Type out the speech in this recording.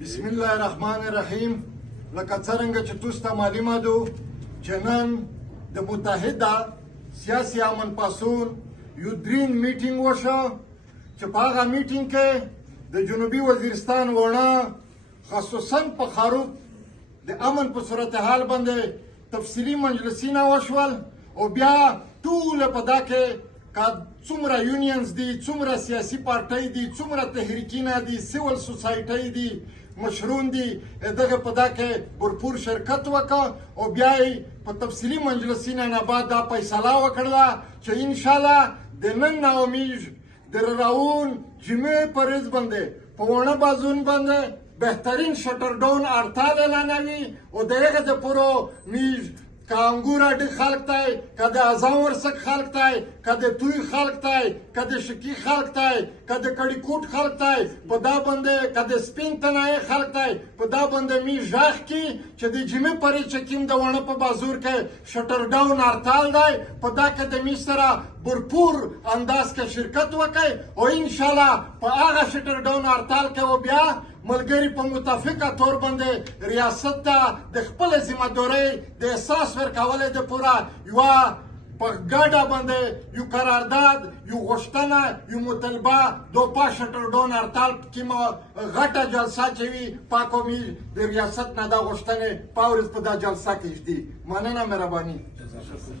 بسم الله الرحمن الرحیم. لکه څرنګه چې تاسو ته معلومه ده چې نن د متحده سیاسي امن پاسون یو درین میټینګ وشو چې په هغه میټینګ کې د جنوبي وزیرستان وړه خصوصا په خاروق د امن په صورتحال باندې تفصیلي مجلسونه وشول او بیا ټول په دا کې څومره یونینز دي، څومره سیاسي پارټۍ دي، څومره تحریکونه دي، سیول سوسایټۍ دي، مشرون دي، دغه په دا کې بھرپور شرکت وکړه او بیا یې په تفصیلي مجلسینو نه بعد دا فیصله وکړله چې انشاءالله د نن نه امید د راون جمعې په ورځ باندې په وړه بازون باندې بهترین شټر ډاون هړتال اعلانوي او د هغه د پورو میز که انګور اډې خلق دی، که د اذان ورسک خلق دی، که د توی خلق دی، که د شکی خلق دی، که د کړي کوټ خلق دی، په دا باندې که د سپین تنای خلق دی، په دا باندې می ژغ کی چې د جمعې پرې چې کوم د وړه په بازور کې شټر ډاون هړتال دی، په دا کې د می سره بھرپور انداز کې شرکت وکړي او انشاءالله په هغه شټر ډاون هړتال کې و بیا ملګری په متفقه طور باندې ریاست ته د خپل ذمہدارۍ د احساس ورکولو د پوره یوه په ګډه باندې یو قرارداد، یو غوښتنه، یو مطالبه د شټر ډاون هړتال کومه غټه جلسه چې وي پاک امید د ریاست نه دا غوښتنې په ورځ په دا جلسه کې ږدي. مننه، مهرباني.